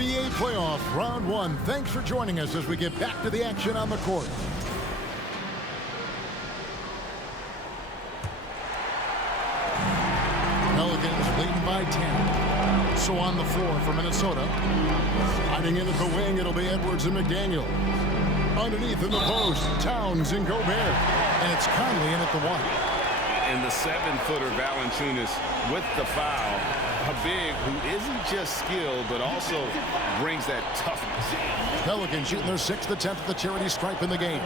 NBA playoff round one. Thanks for joining us as we get back to the action on the court. Pelicans leading by 10. So on the floor for Minnesota. Hiding in at the wing, it'll be Edwards and McDaniel. Underneath in the post, Towns and Gobert. And it's Conley in at the one. And the 7-footer Valanciunas with the foul. A big who isn't just skilled, but also brings that toughness. Pelicans shooting their 6th attempt at the charity stripe in the game.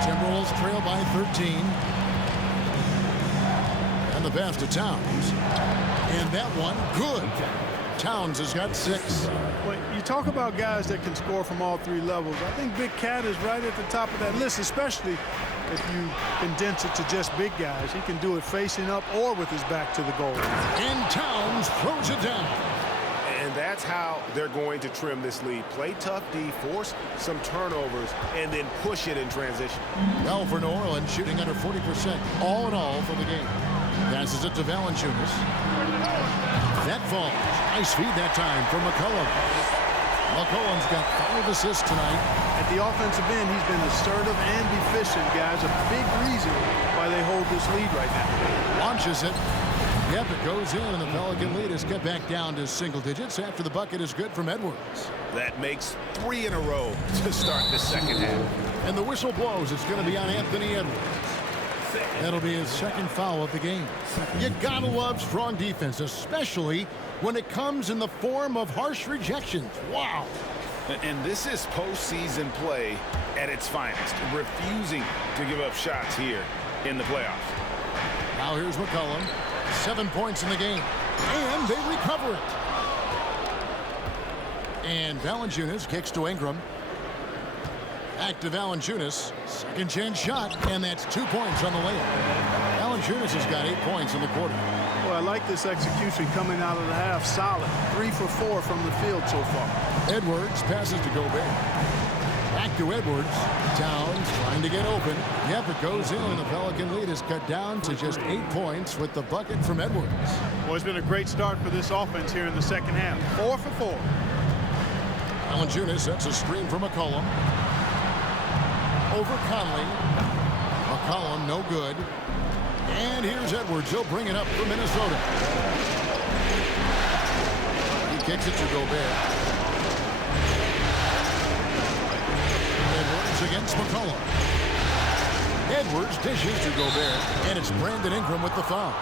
Timberwolves trail by 13. And the pass to Towns. And that one, good. Towns has got 6. Well, you talk about guys that can score from all 3 levels. I think Big Cat is right at the top of that list, especially if you condense it to just big guys. He can do it facing up or with his back to the goal. And Towns throws it down. And that's how they're going to trim this lead. Play tough D, force some turnovers, and then push it in transition. Well, for New Orleans, shooting under 40% all in all for the game. Passes it to Valanciunas. That falls. Nice feed that time from McCollum. McCollum's got 5 assists tonight. At the offensive end, he's been assertive and efficient, guys. A big reason why they hold this lead right now. Launches it. Yep, it goes in, and the Pelican lead is cut back down to single digits after the bucket is good from Edwards. That makes 3 in a row to start the second half. And the whistle blows. It's going to be on Anthony Edwards. That'll be his 2nd foul of the game. You gotta love strong defense, especially when it comes in the form of harsh rejections. Wow. And this is postseason play at its finest, refusing to give up shots here in the playoffs. Now here's McCollum. 7 points in the game. And they recover it. And Valanciunas kicks to Ingram. Back to Valanciunas. 2nd chance shot. And that's 2 points on the layup. Valanciunas has got 8 points in the quarter. Well, I like this execution coming out of the half. Solid. 3 for 4 from the field so far. Edwards passes to Gobert. Back to Edwards. Towns trying to get open. Yep, it goes in, and the Pelican lead is cut down to just 8 points with the bucket from Edwards. Well, it's been a great start for this offense here in the second half. 4 for 4. Valanciunas sets a screen for McCollum. Over Conley. McCollum no good. And here's Edwards. He'll bring it up for Minnesota. He kicks it to Gobert. Edwards against McCollum. Edwards dishes to Gobert. And it's Brandon Ingram with the foul.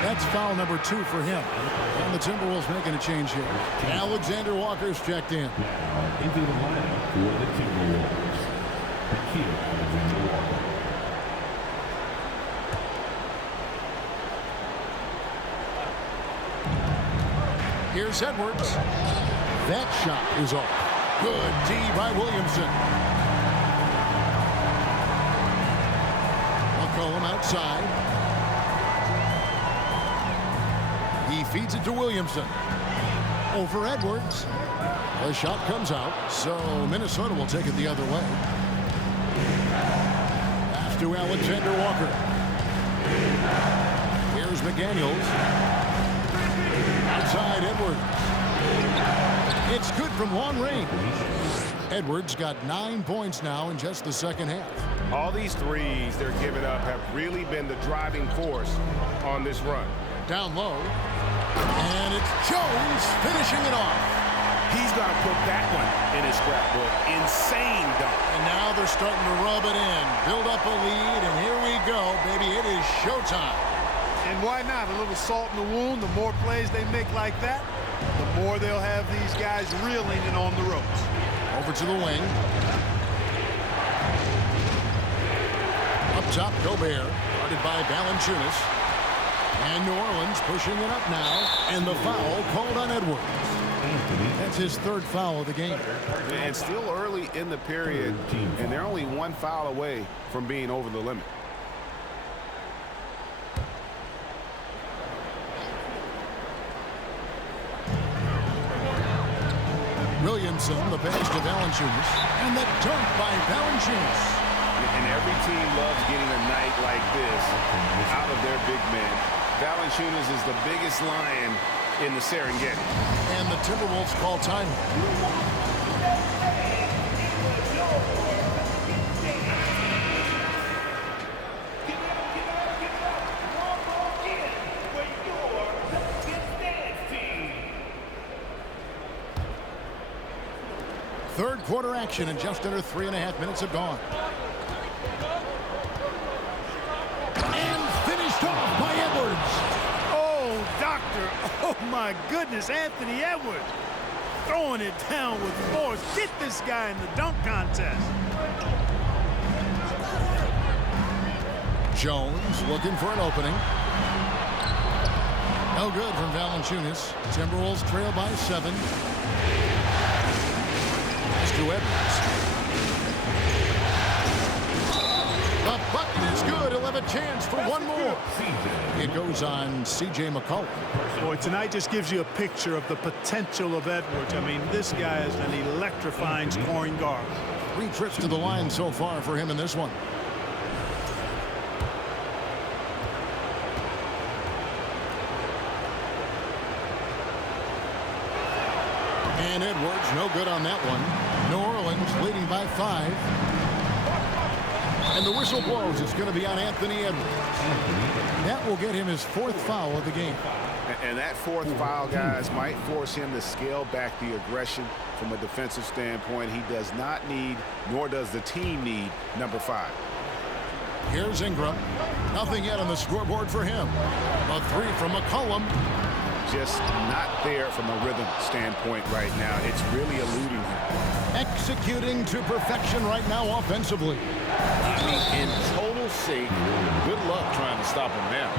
That's foul number 2 for him. And the Timberwolves making a change here. Alexander Walker's checked in. Into the lineup for the Timberwolves. Alexander Walker. Here's Edwards. That shot is off. Good D by Williamson. McCollum outside. He feeds it to Williamson. Over Edwards. The shot comes out, so Minnesota will take it the other way. Pass to Alexander Walker. Here's McDaniels. Outside Edwards. It's good from long range. Edwards got 9 points now in just the second half. All these threes they're giving up have really been the driving force on this run. Down low. And it's Jones finishing it off. He's going to put that one in his scrapbook. Insane dunk. And now they're starting to rub it in. Build up a lead, and here we go, baby. It is showtime. And why not? A little salt in the wound. The more plays they make like that, the more they'll have these guys reeling and on the ropes. Over to the wing. Up top, Gobert, guarded by Valanciunas. And New Orleans pushing it up now. And the foul called on Edwards. That's his 3rd foul of the game. And still early in the period, and they're only 1 foul away from being over the limit. Williamson, the pass to Valanciunas, and the dunk by Valanciunas. And every team loves getting a night like this out of their big men. Valanciunas is the biggest lion in the Serengeti. And the Timberwolves call time. Third quarter action, and just under 3.5 minutes have gone. And finished off by Edwards. Oh, doctor. Oh, my goodness. Anthony Edwards throwing it down with force. Get this guy in the dunk contest. Jones looking for an opening. No good from Valanciunas. Timberwolves trail by 7. To Edwards. The bucket is good. He'll have a chance for one more. It goes on C.J. McCollum. Boy, tonight just gives you a picture of the potential of Edwards. I mean, this guy is an electrifying scoring guard. 3 trips to the line so far for him in this one. And Edwards, no good on that one. New Orleans leading by 5. And the whistle blows. It's going to be on Anthony Edwards. That will get him his 4th foul of the game. And that 4th foul, guys, might force him to scale back the aggression from a defensive standpoint. He does not need, nor does the team need, number 5. Here's Ingram. Nothing yet on the scoreboard for him. A 3 from McCollum. Just not there from a rhythm standpoint right now. It's really eluding him. Executing to perfection right now offensively. I mean, in total sync. Good luck trying to stop him now.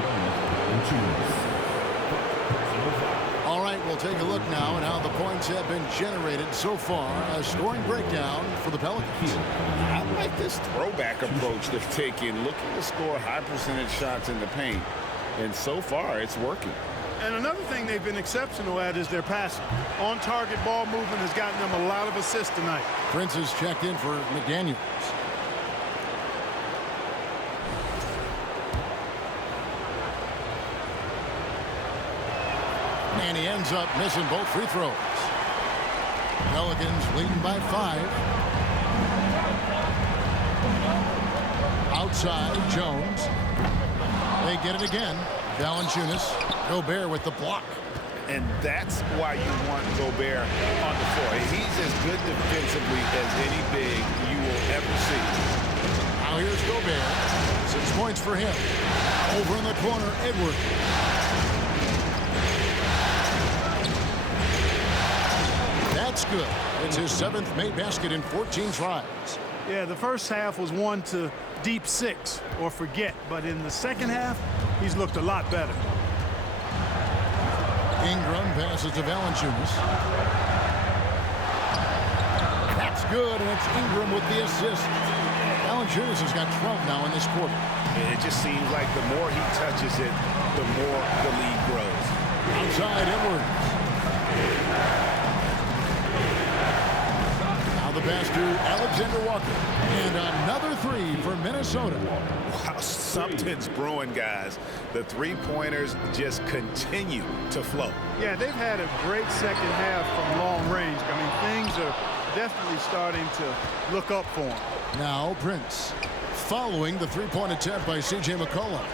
All right, we'll take a look now at how the points have been generated so far. A scoring breakdown for the Pelicans. I like this throwback approach they've taken, looking to score high percentage shots in the paint. And so far, it's working. And another thing they've been exceptional at is their passing. On-target ball movement has gotten them a lot of assists tonight. Prince has checked in for McDaniels. And he ends up missing both free throws. Pelicans leading by 5. Outside, Jones. They get it again. Valanciunas. Gobert with the block. And that's why you want Gobert on the floor. He's as good defensively as any big you will ever see. Now here's Gobert. 6 points for him. Over in the corner, Edwards. That's good. It's his 7th made basket in 14 tries. Yeah, the first half was one to deep 6 or forget. But in the second half, he's looked a lot better. Ingram passes to Valanciunas. That's good, and it's Ingram with the assist. Valanciunas has got 12 now in this quarter. It just seems like the more he touches it, the more the lead grows. Outside Edwards. Now the pass to Alexander Walker. And another 3 for Minnesota. Wow, something's brewing, guys. The three-pointers just continue to flow. Yeah, they've had a great second half from long range. I mean, things are definitely starting to look up for him. Now Prince, following the 3-point attempt by C.J. McCollum.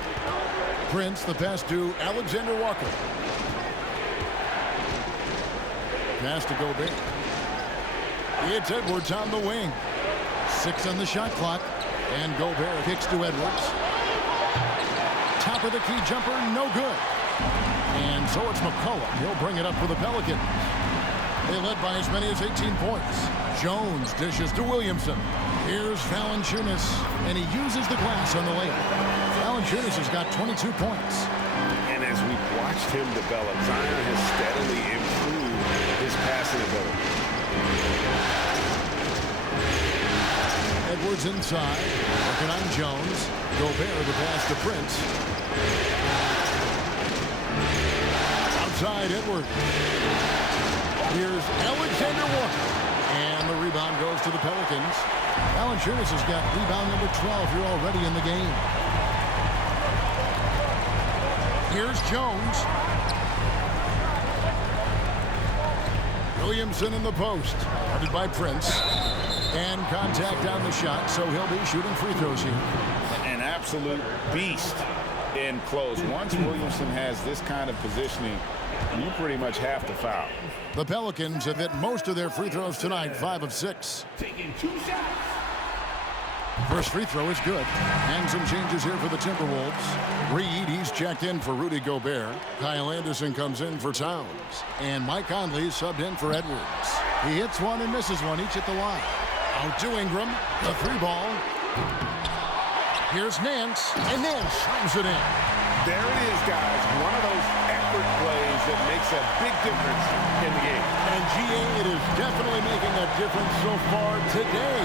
Prince, the pass to Alexander Walker. Pass to Gobert. It's Edwards on the wing. 6 on the shot clock. And Gobert kicks to Edwards. Top of the key jumper, no good. And so it's McCollum. He'll bring it up for the Pelicans. They led by as many as 18 points. Jones dishes to Williamson. Here's Valanciunas, and he uses the glass on the layup. Valanciunas has got 22 points. And as we've watched him develop, Zion has steadily improved his passing ability. Edwards inside, working on Jones. Gobert the pass to Prince. Outside Edwards. Here's Alexander Walker. And the rebound goes to the Pelicans. Valanciunas has got rebound number 12 here already in the game. Here's Jones. Williamson in the post. Guarded by Prince. And contact on the shot, so he'll be shooting free throws here. An absolute beast in close. Once Williamson has this kind of positioning, you pretty much have to foul. The Pelicans have hit most of their free throws tonight, 5 of 6. Taking 2 shots. First free throw is good. And some changes here for the Timberwolves. Reed, he's checked in for Rudy Gobert. Kyle Anderson comes in for Towns. And Mike Conley subbed in for Edwards. He hits one and misses one, each at the line. Out to Ingram, the 3-ball. Here's Nance, and Nance slams it in. There it is, guys. One of those effort plays that makes a big difference in the game. And GA, it is definitely making a difference so far today.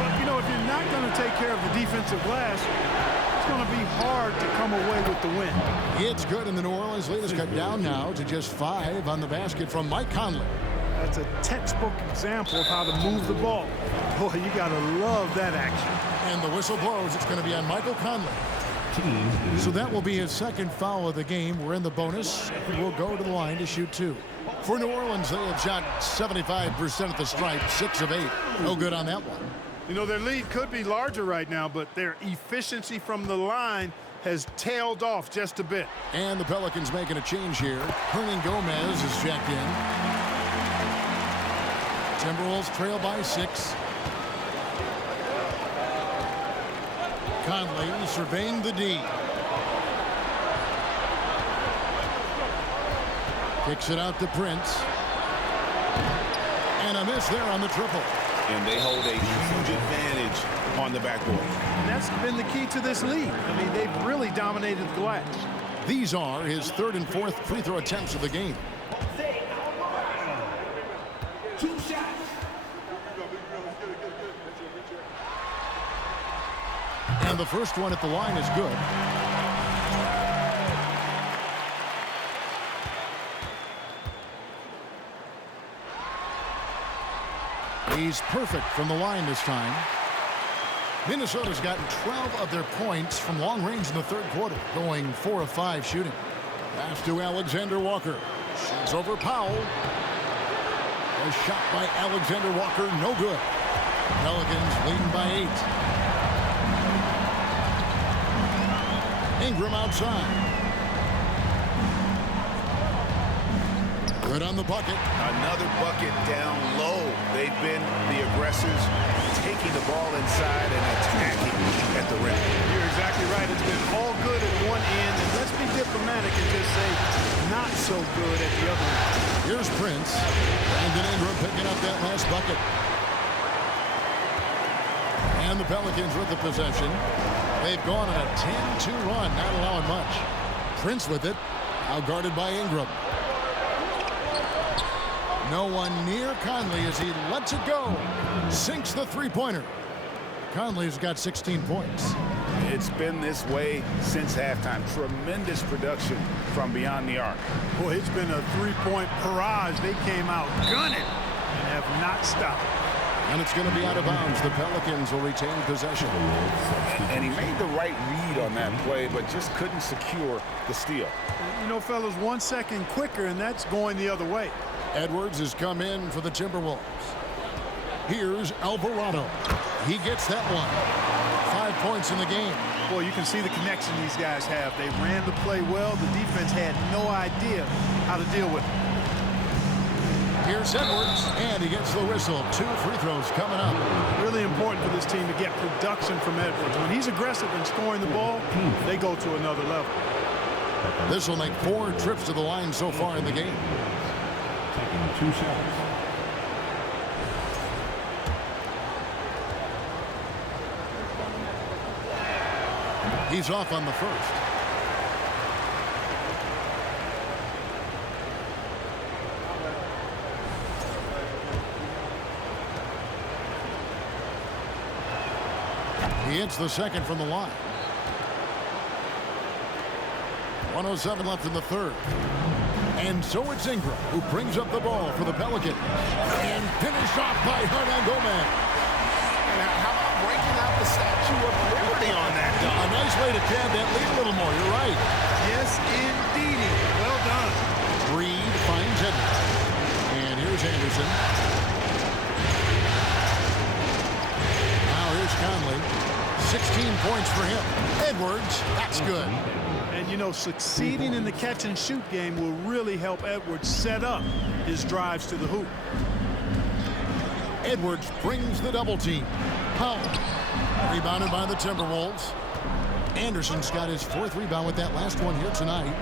Well, you know, if you're not going to take care of the defensive glass, it's going to be hard to come away with the win. It's good, and the New Orleans lead is cut down now to just 5 on the basket from Mike Conley. That's a textbook example of how to move the ball. Boy, you got to love that action. And the whistle blows. It's going to be on Michael Conley. So that will be his second foul of the game. We're in the bonus. We'll go to the line to shoot 2. For New Orleans, they have shot 75% at the stripe, 6 of 8. No good on that one. You know, their lead could be larger right now, but their efficiency from the line has tailed off just a bit. And the Pelicans making a change here. Hernan Gomez is checked in. Timberwolves trail by 6. Conley surveying the D. Kicks it out to Prince. And a miss there on the triple. And they hold a huge advantage on the backboard. And that's been the key to this lead. I mean, they've really dominated the glass. These are his 3rd and 4th free throw attempts of the game. 2 shots. And the first one at the line is good. He's perfect from the line this time. Minnesota's gotten 12 of their points from long range in the 3rd quarter, going 4 of 5 shooting. Pass to Alexander Walker. Shoots over Powell. A shot by Alexander Walker, no good. Pelicans leading by 8. Ingram outside. Good on the bucket. Another bucket down low. They've been the aggressors, taking the ball inside and attacking at the rim. You're exactly right. It's been all good at one end, and let's be diplomatic and just say not so good at the other end. Here's Prince. Brandon Ingram picking up that last bucket. And the Pelicans with the possession. They've gone on a 10-2 run, not allowing much. Prince with it, now guarded by Ingram. No one near Conley as he lets it go. Sinks the 3-pointer. Conley's got 16 points. It's been this way since halftime. Tremendous production from beyond the arc. Boy, it's been a 3-point barrage. They came out gunning and have not stopped. And it's going to be out of bounds. The Pelicans will retain possession. And he made the right read on that play, but just couldn't secure the steal. You know, fellas, 1 second quicker, and that's going the other way. Edwards has come in for the Timberwolves. Here's Alvarado. He gets that one. 5 points in the game. Boy, you can see the connection these guys have. They ran the play well. The defense had no idea how to deal with it. Here's Edwards, and he gets the whistle. 2 free throws coming up. Really important for this team to get production from Edwards. When he's aggressive in scoring the ball, they go to another level. This will make 4 trips to the line so far in the game. Taking 2 shots. He's off on the first. He hits the second from the line. 1:07 left in the third. And so it's Ingram who brings up the ball for the Pelicans. And finished off by Hernangomez. Now, how about breaking out the Statue of Liberty on that dunk? A nice way to pad that lead a little more. You're right. Yes, indeedy. Well done. Reed finds Edwards. And here's Anderson. Now here's Conley. 16 points for him. Edwards, that's good. And, you know, succeeding in the catch-and-shoot game will really help Edwards set up his drives to the hoop. Edwards brings the double team. Powell, rebounded by the Timberwolves. Anderson's got his 4th rebound with that last one here tonight.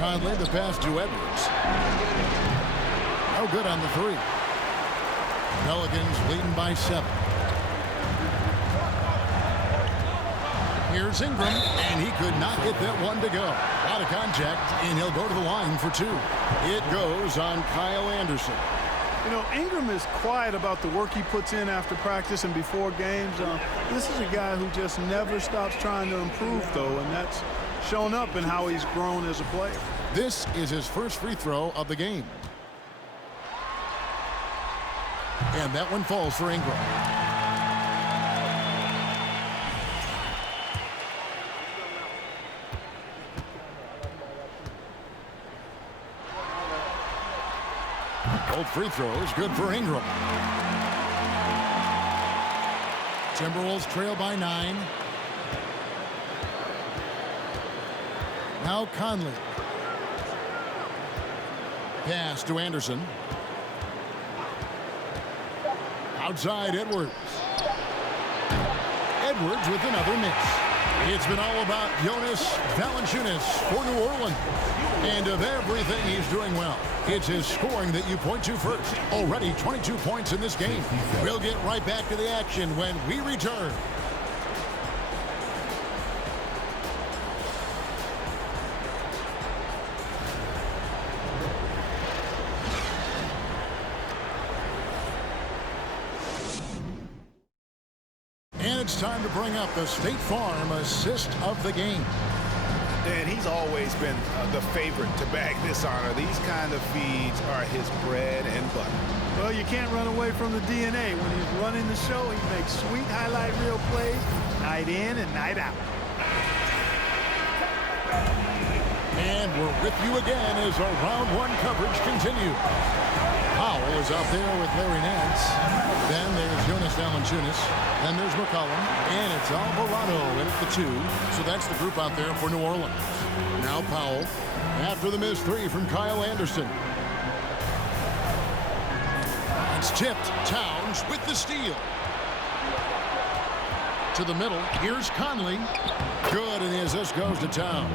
Conley, the pass to Edwards. No good on the 3. Pelicans leading by 7. Here's Ingram, and he could not get that one to go. Out of contact, and he'll go to the line for 2. It goes on Kyle Anderson. You know, Ingram is quiet about the work he puts in after practice and before games. This is a guy who just never stops trying to improve, though, and that's shown up in how he's grown as a player. This is his first free throw of the game. And that one falls for Ingram. Both free throws good for Ingram. Timberwolves trail by 9. Now Conley. Pass to Anderson. Outside Edwards. Edwards with another miss. It's been all about Jonas Valanciunas for New Orleans. And of everything he's doing well, it's his scoring that you point to first. Already 22 points in this game. We'll get right back to the action when we return. And it's time to bring up the State Farm assist of the game. And he's always been the favorite to bag this honor. These kind of feeds are his bread and butter. Well, you can't run away from the DNA. When he's running the show, he makes sweet highlight reel plays night in and night out. And we're with you again as our round 1 coverage continues. Powell is out there with Larry Nance. Then there's Jonas Valanciunas. Then there's McCollum. And it's Alvarado in at the 2. So that's the group out there for New Orleans. Now Powell after the missed 3 from Kyle Anderson. It's tipped. Towns with the steal. To the middle. Here's Conley. Good, and the assist goes to Towns.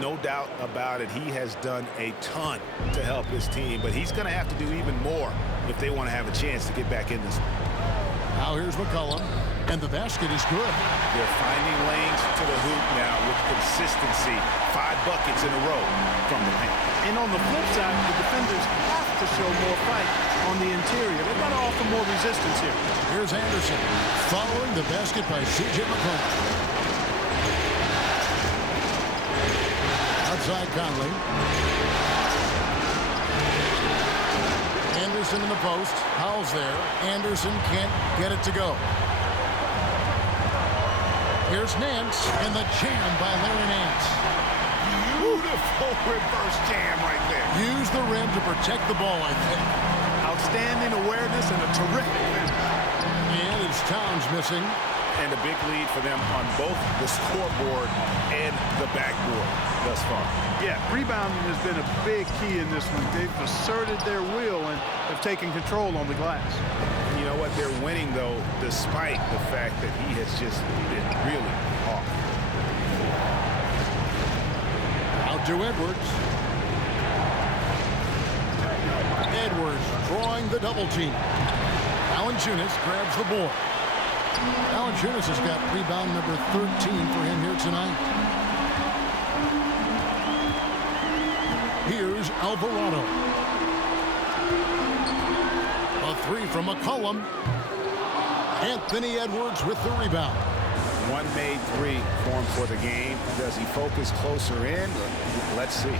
No doubt about it. He has done a ton to help his team, but he's going to have to do even more if they want to have a chance to get back in this one. Now here's McCollum, and the basket is good. They're finding lanes to the hoop now with consistency. 5 buckets in a row from the paint. And on the flip side, the defenders have to show more fight on the interior. They've got to offer more resistance here. Here's Anderson following the basket by C.J. McCollum. Outside Conley. Anderson in the post. Powell's there. Anderson can't get it to go. Here's Nance, and the jam by Larry Nance. Beautiful reverse jam right there. Use the rim to protect the ball, I think. Outstanding awareness and a terrific finish. And it's Towns missing. And a big lead for them on both the scoreboard and the backboard thus far. Yeah, rebounding has been a big key in this one. They've asserted their will and have taken control on the glass. You know what? They're winning, though, despite the fact that he has just been really off. Out to Edwards. Edwards drawing the double team. Valanciunas grabs the board. Valanciunas has got rebound number 13 for him here tonight. Here's Alvarado. A 3 from McCollum. Anthony Edwards with the rebound. One made 3 for him for the game. Does he focus closer in? Let's see.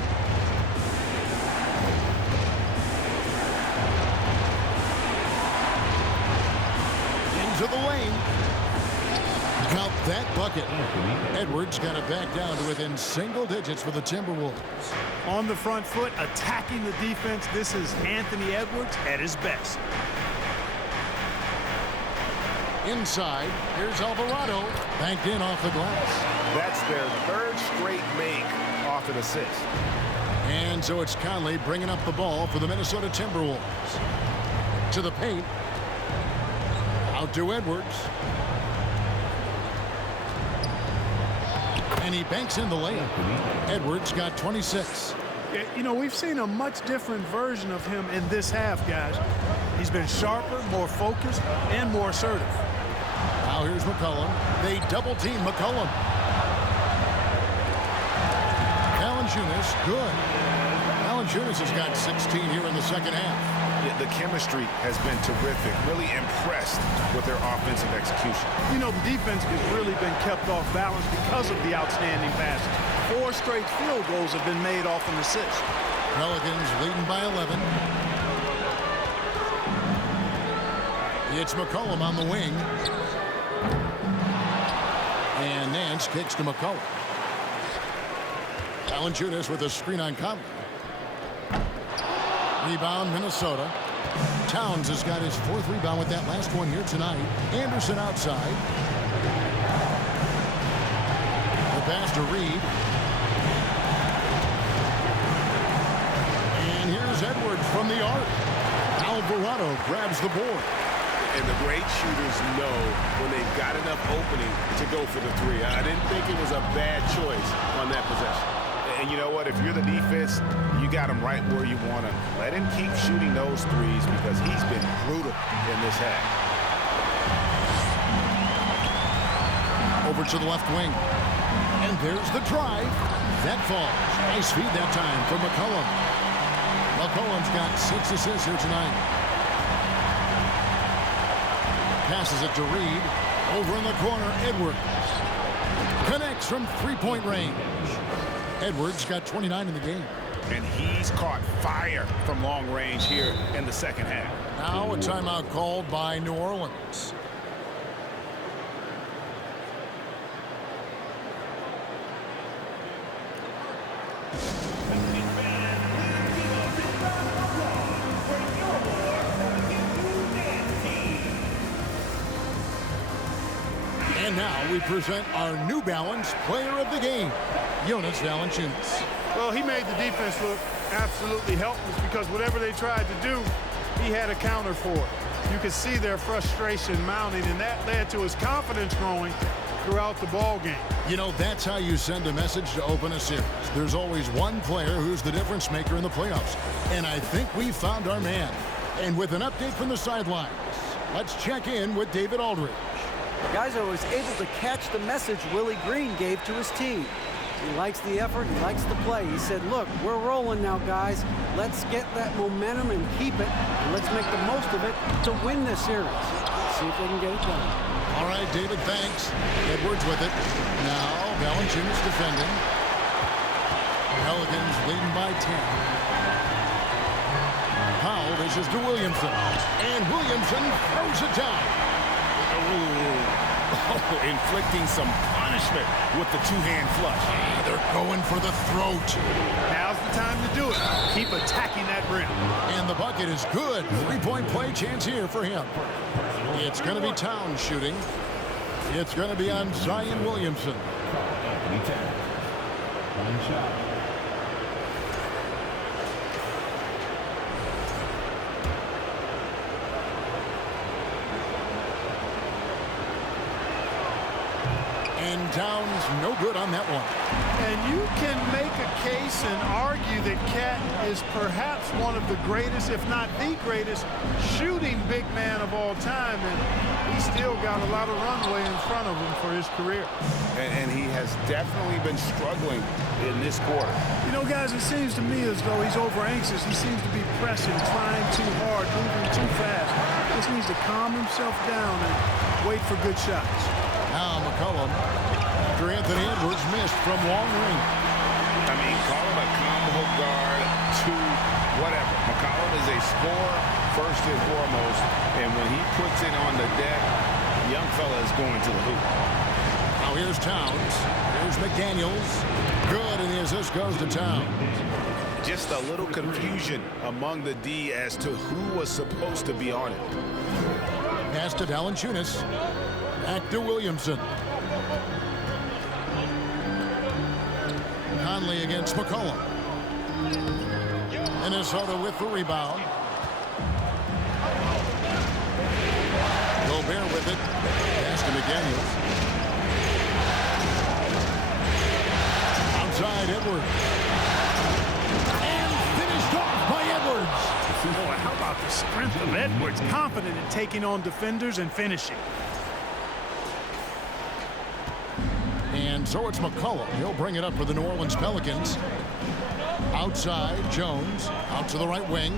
lane. Count that bucket. Edwards got it back down to within single digits for the Timberwolves. On the front foot, attacking the defense. This is Anthony Edwards at his best. Inside, here's Alvarado, banked in off the glass. That's their third straight make off an assist. And so it's Conley bringing up the ball for the Minnesota Timberwolves. To the paint. Out to Edwards. And he banks in the layup. Edwards got 26. You know, we've seen a much different version of him in this half, guys. He's been sharper, more focused, and more assertive. Now here's McCollum. They double-team McCollum. Valanciunas, good. Valanciunas has got 16 here in the second half. The chemistry has been terrific. Really impressed with their offensive execution. You know, the defense has really been kept off balance because of the outstanding passes. 4 straight field goals have been made off an assist. Pelicans leading by 11. It's McCollum on the wing. And Nance kicks to McCollum. Valanciunas with a screen on Conley. Rebound, Minnesota. Towns has got his 4th rebound with that last one here tonight. Anderson outside. The pass to Reed. And here's Edwards from the arc. Alvarado grabs the board. And the great shooters know when they've got enough opening to go for the 3. I didn't think it was a bad choice on that possession. And you know what? If you're the defense, you got him right where you want him. Let him keep shooting those 3s because he's been brutal in this half. Over to the left wing. And there's the drive. That falls. Nice feed that time for McCollum. McCollum's got 6 assists here tonight. Passes it to Reed. Over in the corner, Edwards. Connects from 3-point range. Edwards got 29 in the game. And he's caught fire from long range here in the second half. Now a timeout called by New Orleans. And now we present our New Balance Player of the Game, Jonas Valanciunas. Well, he made the defense look absolutely helpless because whatever they tried to do, he had a counter for it. You could see their frustration mounting, and that led to his confidence growing throughout the ball game. You know, that's how you send a message to open a series. There's always one player who's the difference maker in the playoffs. And I think we found our man. And with an update from the sidelines, let's check in with David Aldridge. Guys, I was able to catch the message Willie Green gave to his team. He likes the effort, he likes the play. He said, look, we're rolling now, guys. Let's get that momentum and keep it, and let's make the most of it to win this series. See if they can get it done. All right, David, thanks. Edwards with it. Now, Valanciunas defending. Pelicans leading by 10. Powell dishes to Williamson. And Williamson throws it down. Inflicting some punishment with the 2-hand flush. They're going for the throat. Now's the time to do it. Keep attacking that rim. And the bucket is good. 3-point play chance here for him. It's going to be Towns shooting. It's going to be on Zion Williamson. One shot. And Towns no good on that one. And you can make a case and argue that Cat is perhaps one of the greatest, if not the greatest, shooting big man of all time. And he's still got a lot of runway in front of him for his career. And he has definitely been struggling in this quarter. You know, guys, it seems to me as though he's over anxious. He seems to be pressing, trying too hard, moving too fast. Just needs to calm himself down and wait for good shots. Now McCollum, after Anthony Edwards missed from long range. I mean, call him a combo guard to whatever. McCollum is a scorer first and foremost, and when he puts it on the deck, Young fella is going to the hoop. Now here's Towns. Here's McDaniels. Good, and the assist goes to Towns. Just a little confusion among the D as to who was supposed to be on it. Pass to Valanciunas. Back to Williamson. Conley against McCollum. Minnesota with the rebound. Gobert with it. Pass to McDaniels. Outside Edwards. And finished off by Edwards. Boy, how about the strength of Edwards? Confident in taking on defenders and finishing. And so it's McCollum. He'll bring it up for the New Orleans Pelicans. Outside, Jones. Out to the right wing.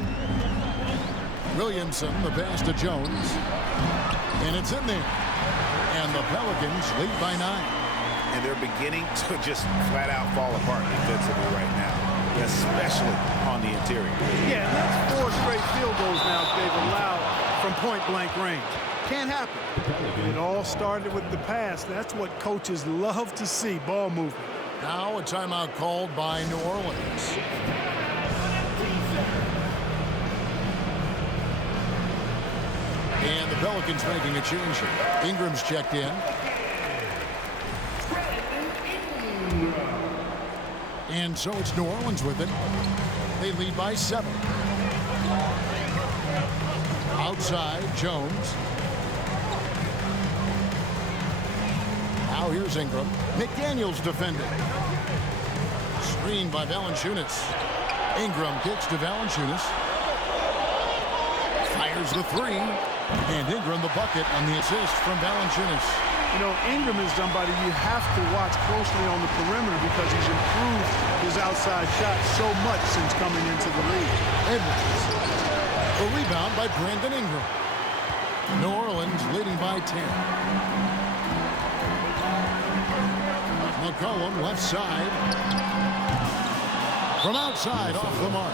Williamson, the pass to Jones. And it's in there. And the Pelicans lead by 9. And they're beginning to just flat out fall apart defensively right now, especially on the interior. Yeah, and that's 4 straight field goals now they've allowed from point-blank range. Can't happen. It all started with the pass. That's what coaches love to see, ball movement. Now a timeout called by New Orleans. And the Pelicans making a change here. Ingram's checked in. And so it's New Orleans with it. They lead by 7. Outside, Jones. Now here's Ingram. McDaniels defending. Screen by Valanciunas. Ingram kicks to Valanciunas. Fires the 3. And Ingram the bucket on the assist from Valanciunas. You know, Ingram is somebody you have to watch closely on the perimeter because he's improved his outside shot so much since coming into the league. Edwards. A rebound by Brandon Ingram. New Orleans leading by 10. McCollum left side. From outside off the mark.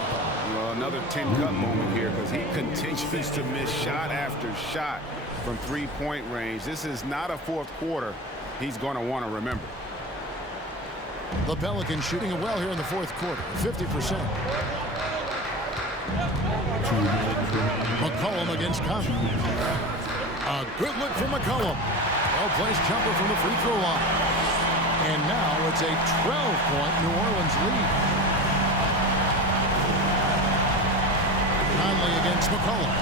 Well, another 10-cut moment here because he continues to miss shot after shot from three-point range. This is not a fourth quarter he's going to want to remember. The Pelicans shooting it well here in the fourth quarter, 50%. McCollum against Conley. A good look from McCollum. Well-placed jumper from the free throw line. And now it's a 12-point New Orleans lead. Conley against McCollum.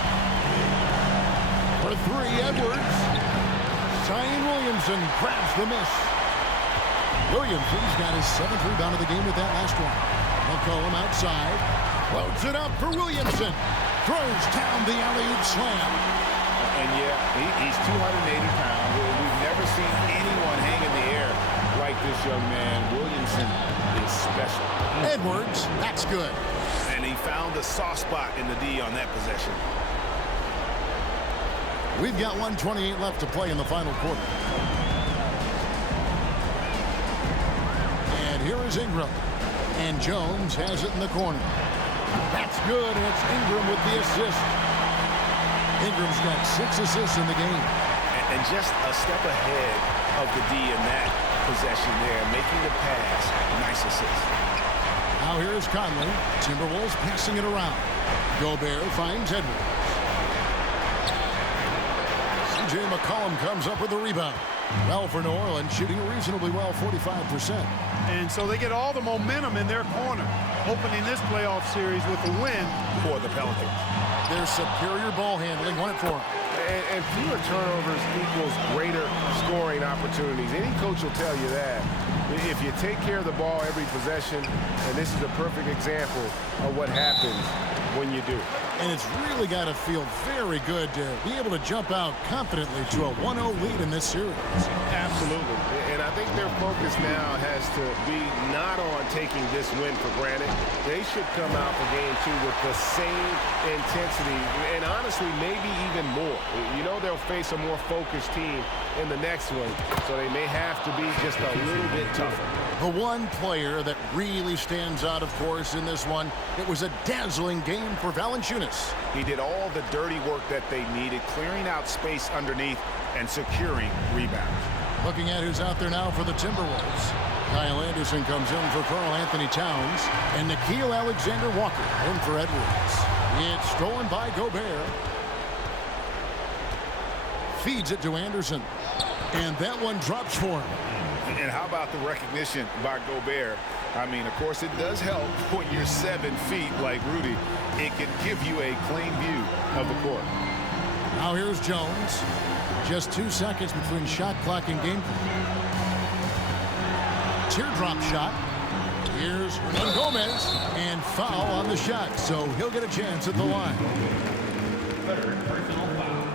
For 3, Edwards. Zion Williamson grabs the miss. Williamson's got his 7th rebound of the game with that last one. McCollum outside. Loads it up for Williamson. Throws down the alley-oop slam. And yeah, he's 280 pounds. We've never seen anyone hang in the air like this young man. Williamson is special. Edwards, that's good. And he found the soft spot in the D on that possession. We've got 1:28 left to play in the final quarter. And here is Ingram. And Jones has it in the corner. That's good, and it's Ingram with the assist. Ingram's got 6 assists in the game. And just a step ahead of the D in that possession there, making the pass. Nice assist. Now here's Conley. Timberwolves passing it around. Gobert finds Edwards. C.J. McCollum comes up with the rebound. Well for New Orleans, shooting reasonably well, 45%. And so they get all the momentum in their corner, opening this playoff series with a win For the Pelicans. Their superior ball handling won it for them. And fewer turnovers equals greater scoring opportunities. Any coach will tell you that. If you take care of the ball every possession, and this is a perfect example of what happens when you do. And it's really got to feel very good to be able to jump out confidently to a 1-0 lead in this series. Absolutely. And I think their focus now has to be not on taking this win for granted. They should come out for game 2 with the same intensity and honestly maybe even more. You know they'll face a more focused team in the next one, so they may have to be just a little bit tougher. The one player that really stands out, of course, in this one, it was a dazzling game for Valanciunas. Giannis. He did all the dirty work that they needed, clearing out space underneath and securing rebounds. Looking at who's out there now for the Timberwolves. Kyle Anderson comes in for Karl Anthony Towns. And Nickeil Alexander-Walker in for Edwards. It's stolen by Gobert. Feeds it to Anderson. And that one drops for him. And how about the recognition by Gobert? I mean, of course, it does help when you're 7 feet like Rudy. It can give you a clean view of the court. Now here's Jones. Just 2 seconds between shot clock and game clock. Teardrop shot. Here's Hernan Gomez. And foul on the shot, so he'll get a chance at the line. Third personal foul.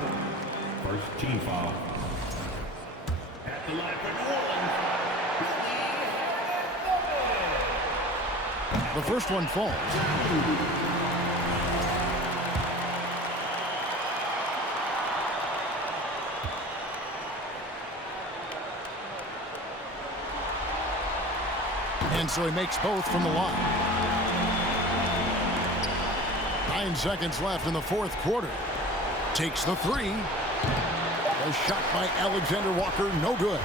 First team foul. At the line for New Orleans. The first one falls. And so he makes both from the line. 9 seconds left in the fourth quarter. Takes the three. A shot by Alexander-Walker, no good.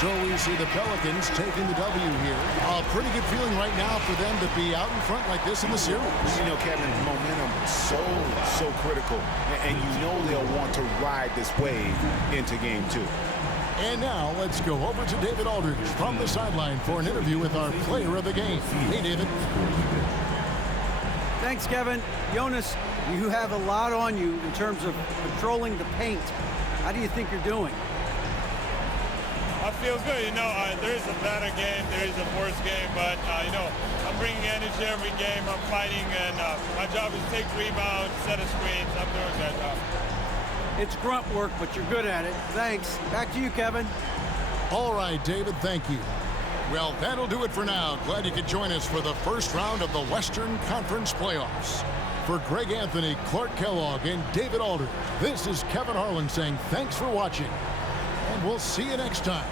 So we see the Pelicans taking the W here. A pretty good feeling right now for them to be out in front like this in the series. You know, Kevin, momentum so critical. And you know they'll want to ride this wave into game 2. And now let's go over to David Aldridge from the sideline for an interview with our player of the game. Hey, David. Thanks, Kevin. Jonas, you have a lot on you in terms of controlling the paint. How do you think you're doing? I feel good. You know, there is a better game, there is a worse game, but, you know, I'm bringing energy every game. I'm fighting, and my job is to take rebounds, set a screens. I'm doing that job. It's grunt work, but you're good at it. Thanks. Back to you, Kevin. All right, David, thank you. Well, that'll do it for now. Glad you could join us for the first round of the Western Conference Playoffs. For Greg Anthony, Clark Kellogg, and David Aldridge, this is Kevin Harlan saying thanks for watching. And we'll see you next time.